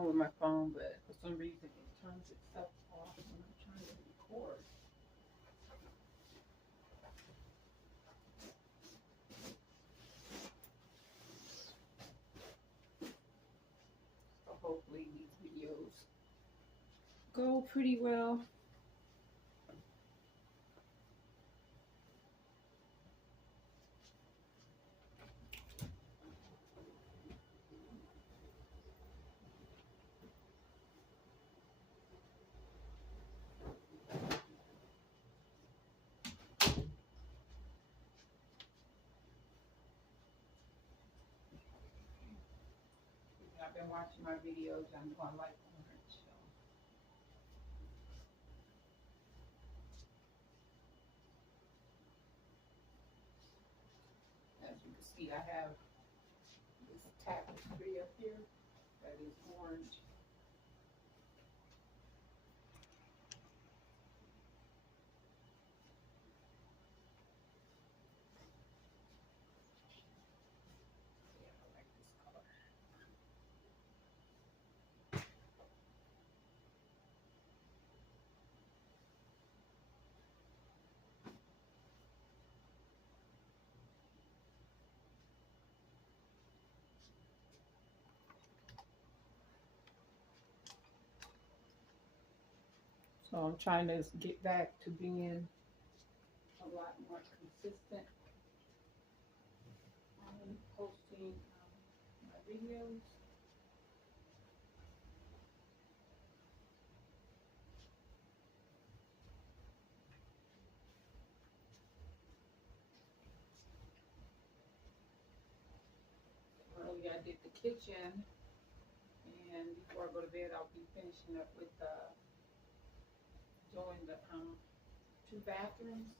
wrong with my phone, but for some reason it turns itself off when I'm trying to record. So hopefully these videos go pretty well. I've been watching my videos. I know I like orange. So as you can see, I have this tapestry up here that is orange. Yeah, I like this color. So I'm trying to get back to being a lot more consistent on posting my videos. Earlier I did the kitchen, and before I go to bed, I'll be finishing up with doing the two bathrooms,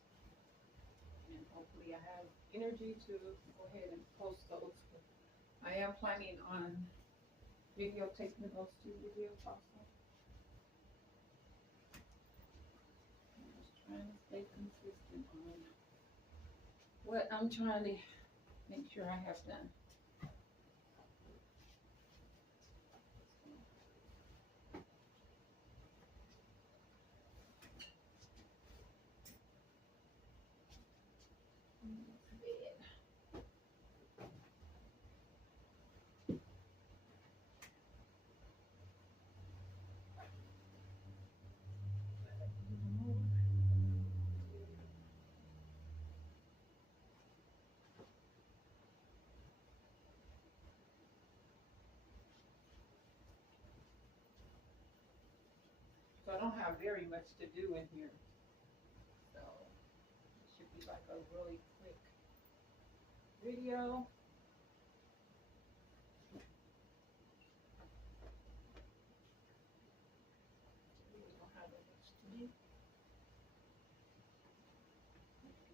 and hopefully I have energy to go ahead and post those. But I am planning on videotaping those two videos also. I'm just trying to stay consistent on what I'm trying to make sure I have done. So I don't have very much to do in here. So it should be like a really quick video. Really don't have that much to do.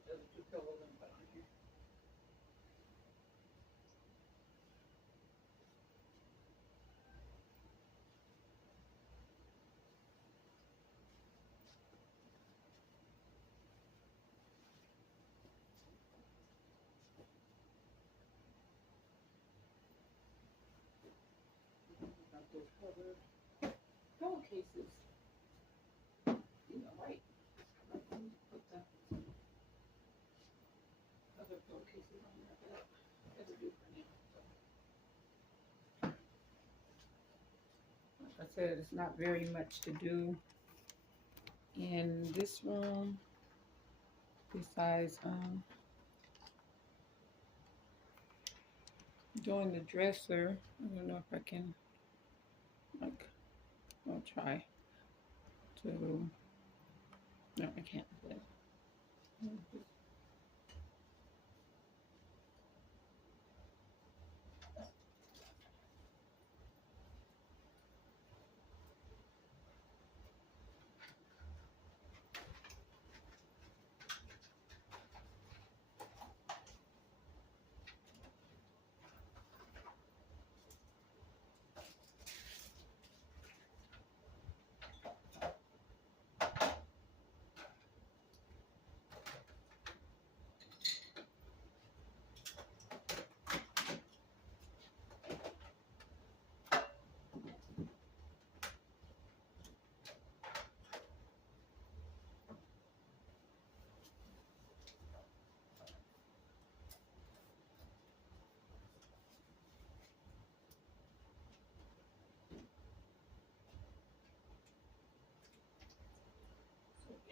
Those are two pillows I'm put on here. Got those covered pillowcases. These are white. Put the other pillowcases on there, but that's a do for now. So, like I said, it's not very much to do in this room besides doing the dresser. I don't know if I can, like, I'll try to, no, I can't do that.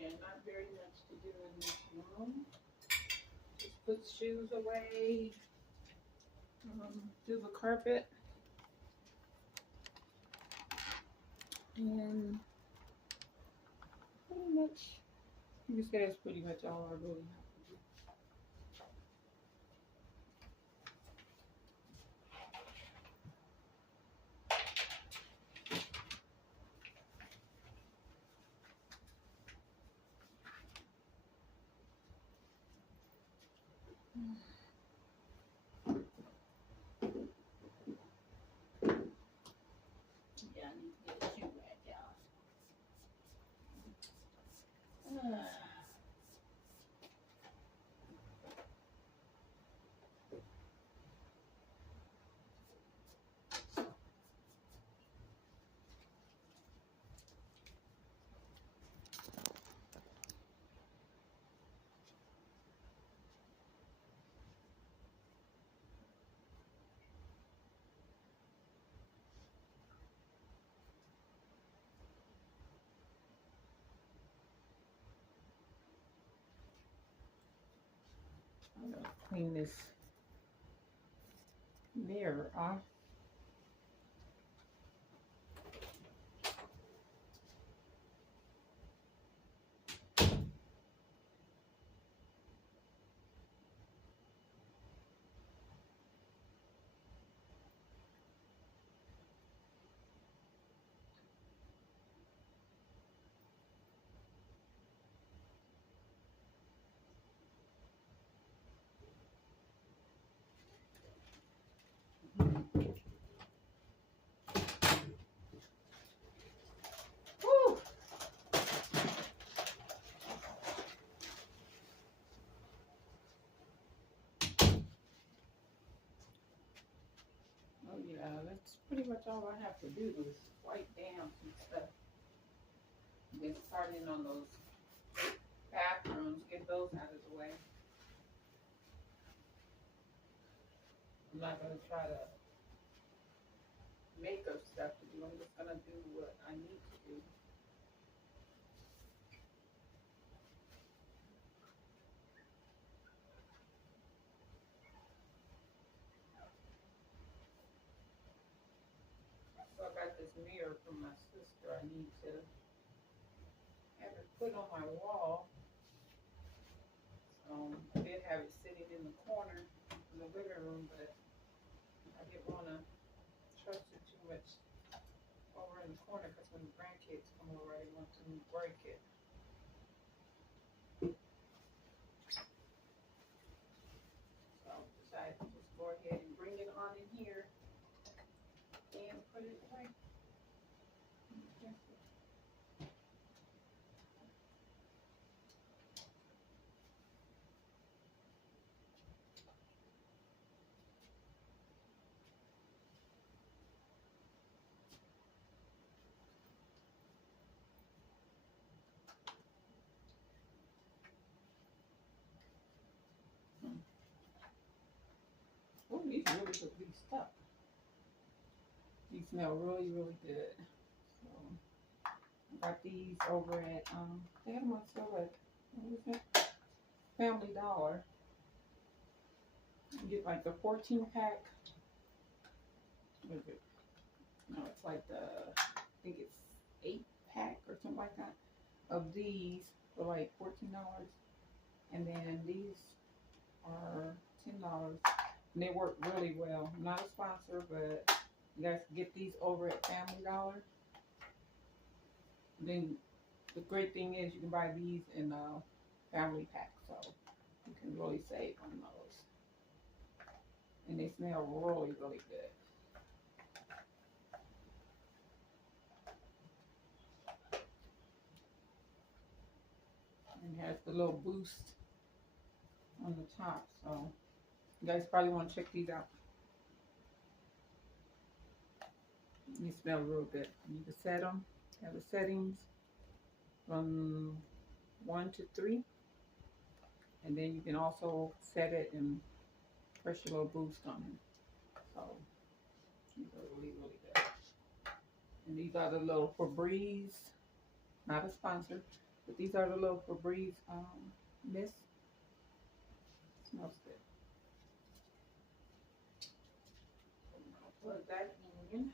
again, not very much to do in this room. Just put shoes away, do the carpet, and pretty much, you can say that's pretty much all I really have to do. Yeah, I need to get a shoe rack, y'all. I'm gonna clean this mirror off. Woo! Oh yeah, that's pretty much all I have to do is wipe down some stuff. Get started on those bathrooms, get those out of the way. I'm not gonna try to make up stuff to do. I'm just gonna do what I need to do. So I got this mirror from my sister. I need to have it put on my wall. I did have it sitting in the corner in the living room, but I didn't want to trust it too much over in the corner because when the grandkids come over, I didn't want to break it. So I decided to just go ahead and bring it on in here and put it away. Oh, these really good stuff. These smell really, really good. So I got these over at they had them on sale at what was it? Family Dollar. You get like the 14 pack. What is it? No, it's like the I think it's 8 pack or something like that of these for like $14, and then these are $10. And they work really well. I'm not a sponsor, but you guys can get these over at Family Dollar. Then the great thing is you can buy these in a family pack, so you can really save on those. And they smell really, really good. And it has the little boost on the top, so you guys probably want to check these out. They smell real good. You can set them, have the settings from 1 to 3, and then you can also set it and press your little boost on it. So these are really, really good. And these are the little Febreze, not a sponsor, But these are the little Febreze mist. Smells good. I'll plug that in.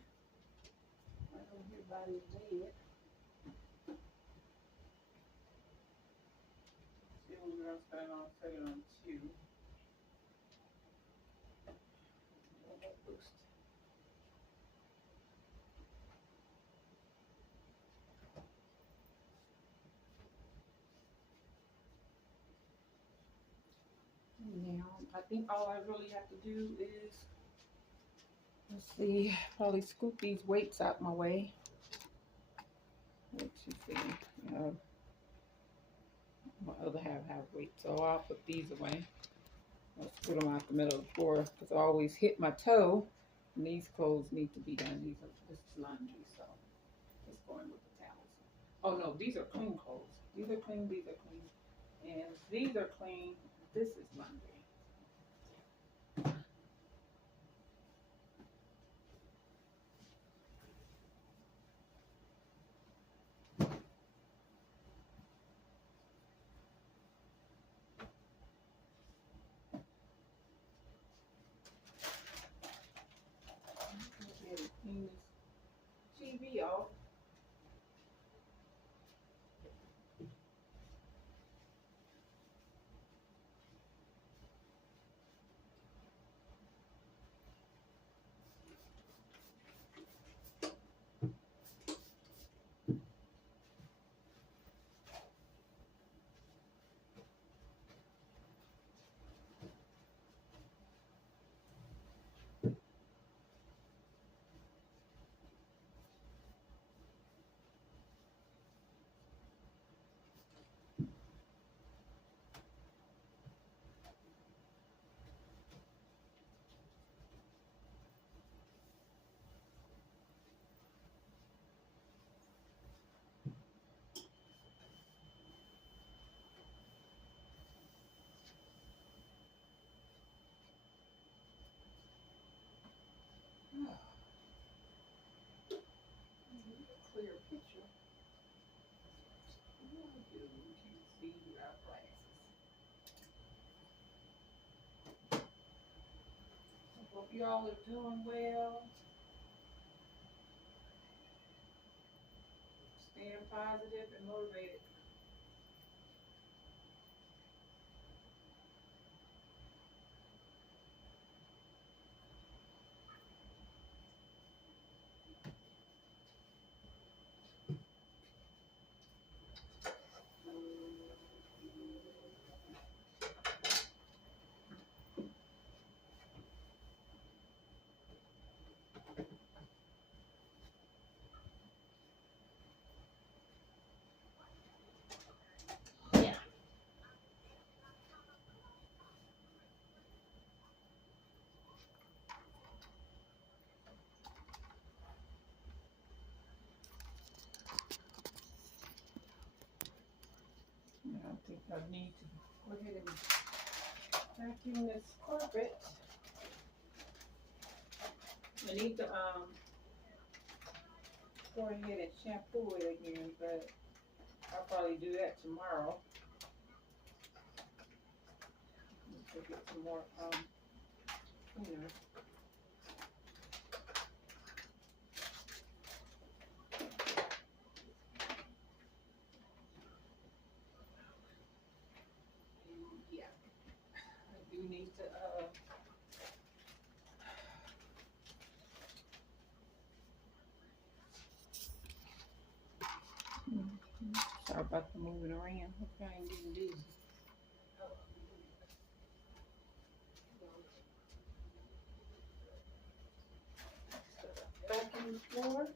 Right over here by the bed. See what we're gonna set it on. Set it on 2. Boost. Now, I think all I really have to do is, let's see, probably scoop these weights out my way. Let's see, my other half have weight, so I'll put these away. I'll scoot them out the middle of the floor because I always hit my toe, and these clothes need to be done. This is laundry, so it's going with the towels. Oh no, these are clean clothes. These are clean, these are clean, and these are clean. This is laundry. Clean this TV off. Clear picture. What do I do? You can't see without glasses. I hope y'all are doing well. Staying positive and motivated. Yeah. I think I need to go ahead and vacuum this carpet. I need to go ahead and shampoo it again, but I'll probably do that tomorrow. To get some more cleaner. Yeah, I do need to sorry about the moving around. I'm trying to do this. Vacuum the floor.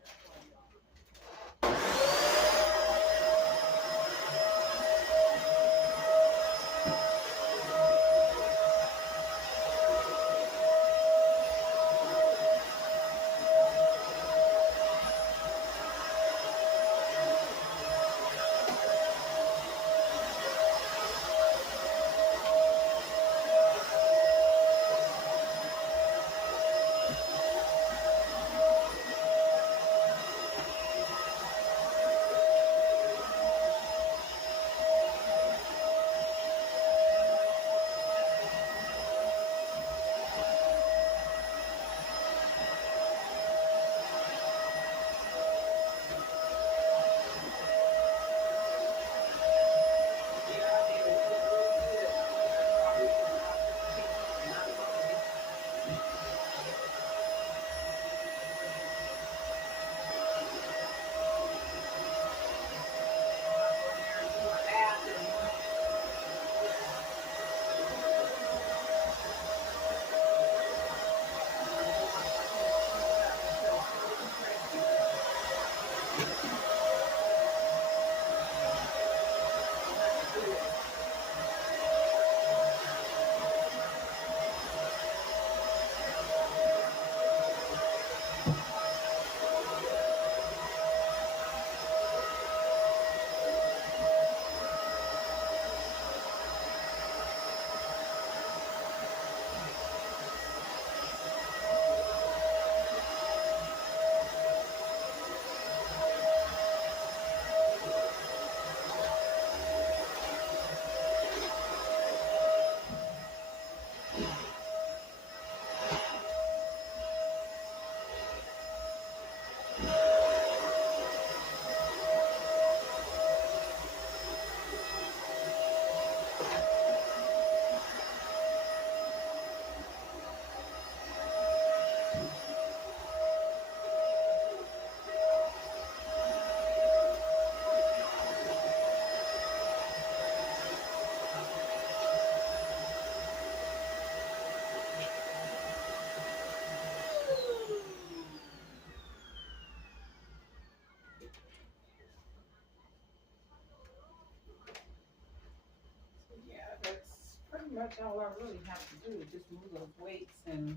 Yeah, that's pretty much all I really have to do. Just move those weights and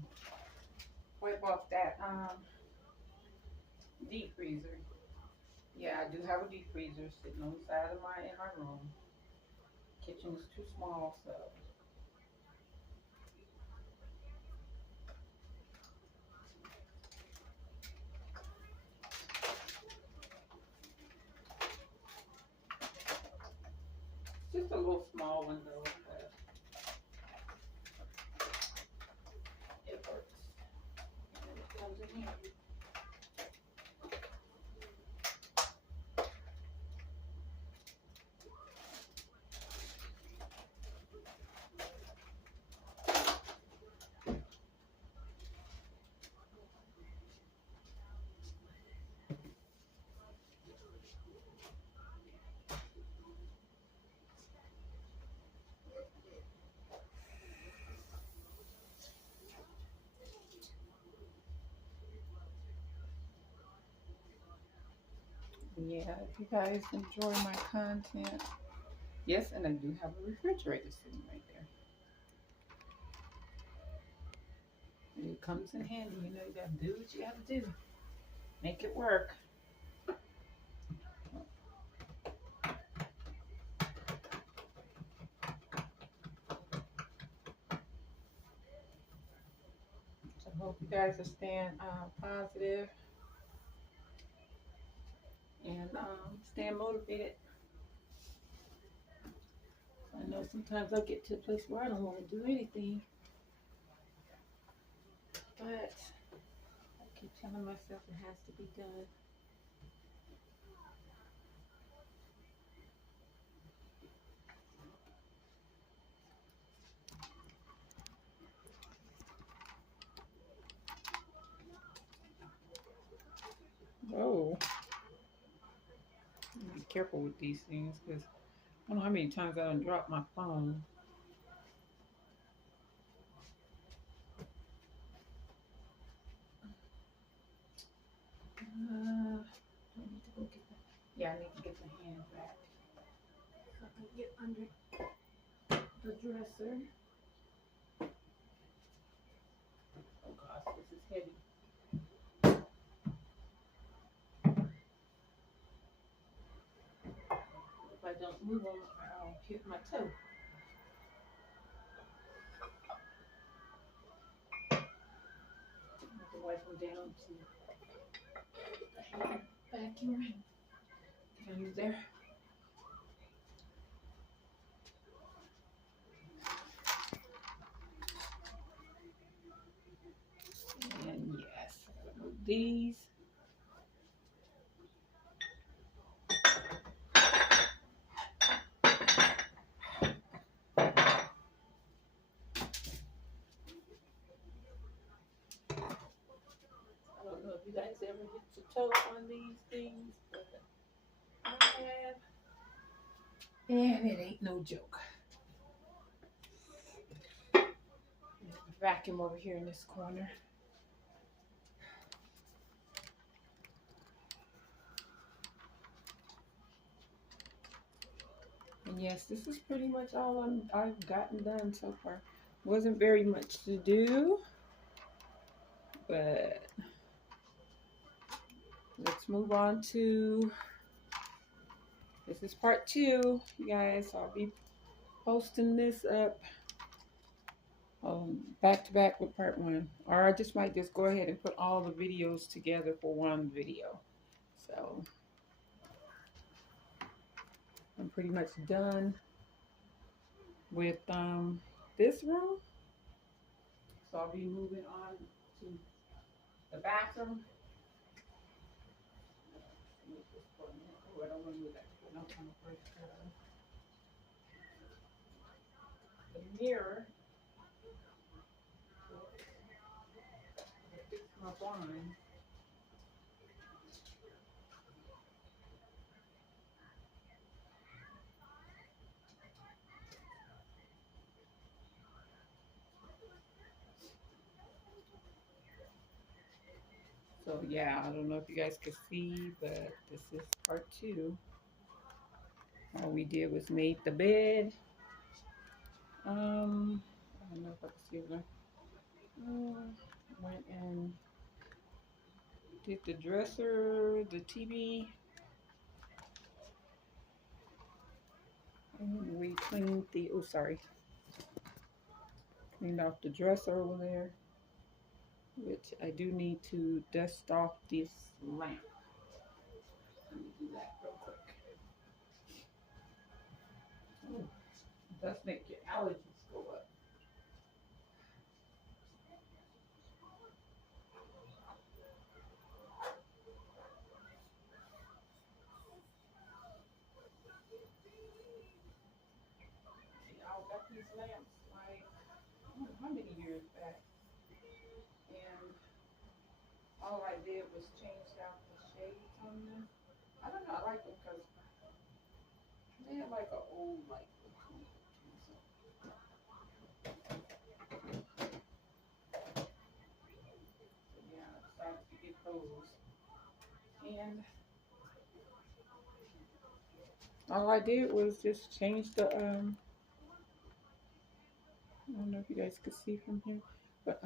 wipe off that deep freezer. Yeah, I do have a deep freezer sitting on the side of my room. Kitchen is too small, so just a little small window, but it works. And it comes in here. Yeah, if you guys enjoy my content, yes, and I do have a refrigerator sitting right there. And it comes in handy, you know, you gotta do what you gotta do. Make it work. So I hope you guys are staying positive and staying motivated. I know sometimes I get to a place where I don't want to do anything, but I keep telling myself it has to be done. Oh, be careful with these things because I don't know how many times I done dropped my phone. I need to go get the, yeah, I need to get the hand back so I can get under the dresser. Oh gosh, this is heavy. If I don't move them, I'll hit my toe. I have to wipe them down to the hand vacuum. Can I use there? And yes, remove these. I don't know if you guys ever hit your toe on these things, but I have. And it ain't no joke. Vacuum over here in this corner. Yes, this is pretty much all I've gotten done so far. Wasn't very much to do, but let's move on to, this is part 2, you guys. I'll be posting this up back to back with part 1, or I just might just go ahead and put all the videos together for one video. So I'm pretty much done with this room, so I'll be moving on to the bathroom. Oh, I don't want to move that. No, I'm afraid the mirror. Fix my blind. So yeah, I don't know if you guys could see, but this is part 2. All we did was made the bed. I don't know if I can see it. Went and did the dresser, the TV, and we cleaned the, oh sorry, cleaned off the dresser over there, which I do need to dust off this lamp. Let me do that real quick. Oh, it does make your allergies go up. I got these lamps like, I don't know how many years back, and all I did was change out the shades on them. I don't know, I like them because they have like an old like look to them. So yeah, I decided to get those. And all I did was just change the I don't know if you guys could see from here, but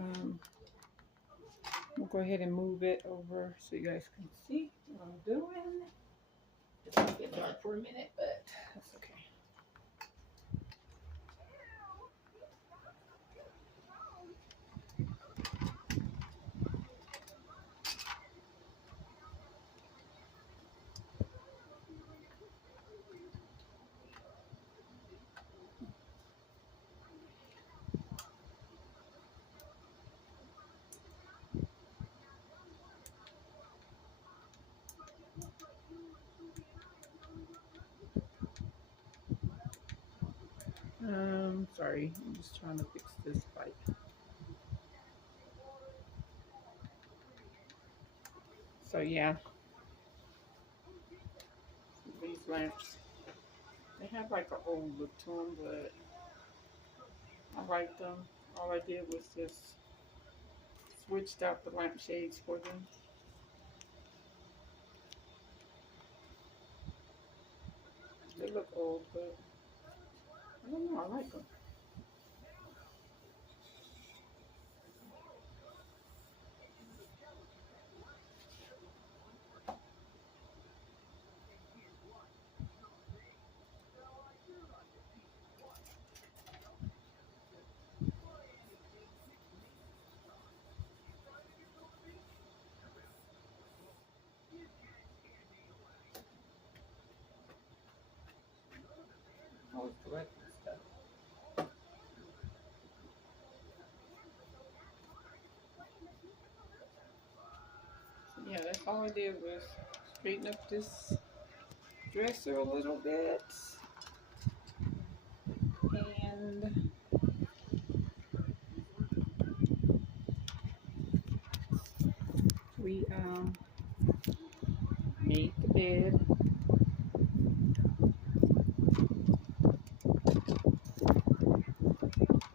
we'll go ahead and move it over so you guys can see what I'm doing. It's gonna get dark for a minute, but that's okay. Sorry, I'm just trying to fix this pipe. So yeah, these lamps, they have like an old look to them, but I like them. All I did was just switched out the lampshades for them. They look old, but I don't know, I like them. I always collect this stuff. So yeah, that's all I did was straighten up this dresser a little bit. And we made the bed.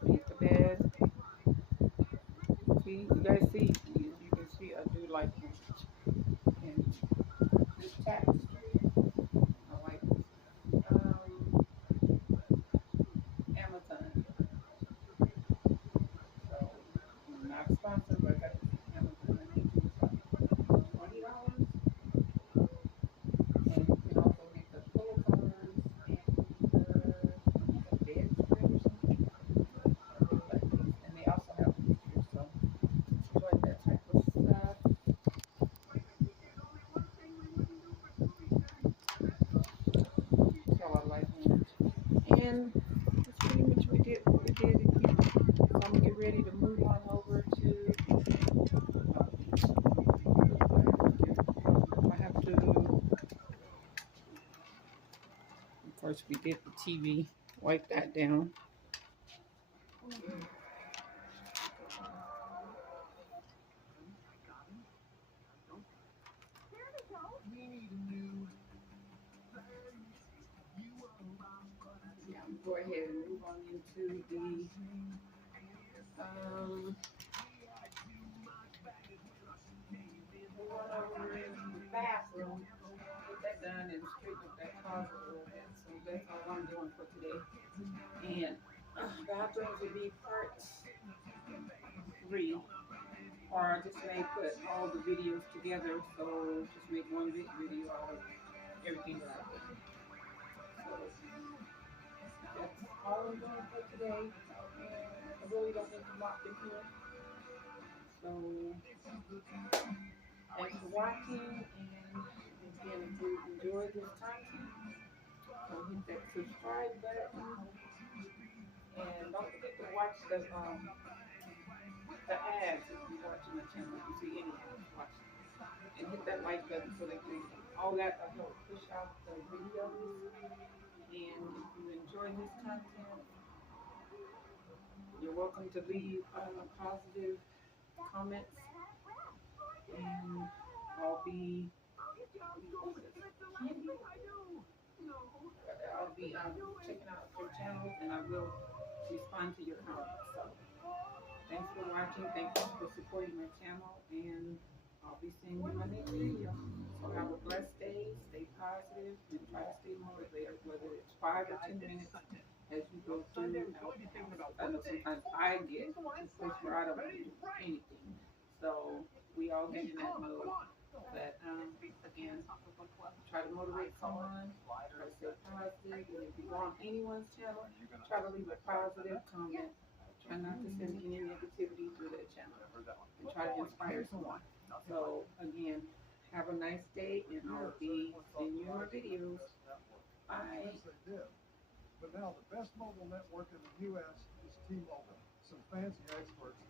Made the bed. See, you guys see, you can see I do like it. And this tapestry, I like it. ready to move on over to, I have to, of course, we did the TV, wipe that down. Yeah, go ahead and move on into the move on over in the bathroom, get that done and straighten up that closet a little bit. So that's all I'm doing for today. And bathrooms will be part 3, or I just may put all the videos together. So just make one big video out of everything that I've done. So that's all I'm doing for today. I really don't need to lock in here. So thanks for watching, and again, if you enjoyed this content, hit that subscribe button, and don't forget to watch the ads if you're watching the channel. If you see any ads, watch them. And hit that like button so that all that will help push out the videos. And if you enjoy this content, you're welcome to leave positive comments, and I'll be checking out your channels, and I will respond to your comments. So thanks for watching. Thanks for supporting my channel, and I'll be seeing you in my next video. So have a blessed day, stay positive, and try to stay motivated, whether it's 5 or 10 minutes as you go through. I know sometimes I get to a place where I don't want to do anything. So we all get in that mode. But again, try to motivate someone, try to stay positive, and if you go on anyone's channel, try to leave a positive comment. Try not to send any negativity through that channel, and try to inspire someone. So again, have a nice day, and I'll be seeing you in my videos. Bye. But now the best mobile network in the U.S. is T-Mobile. Some fancy experts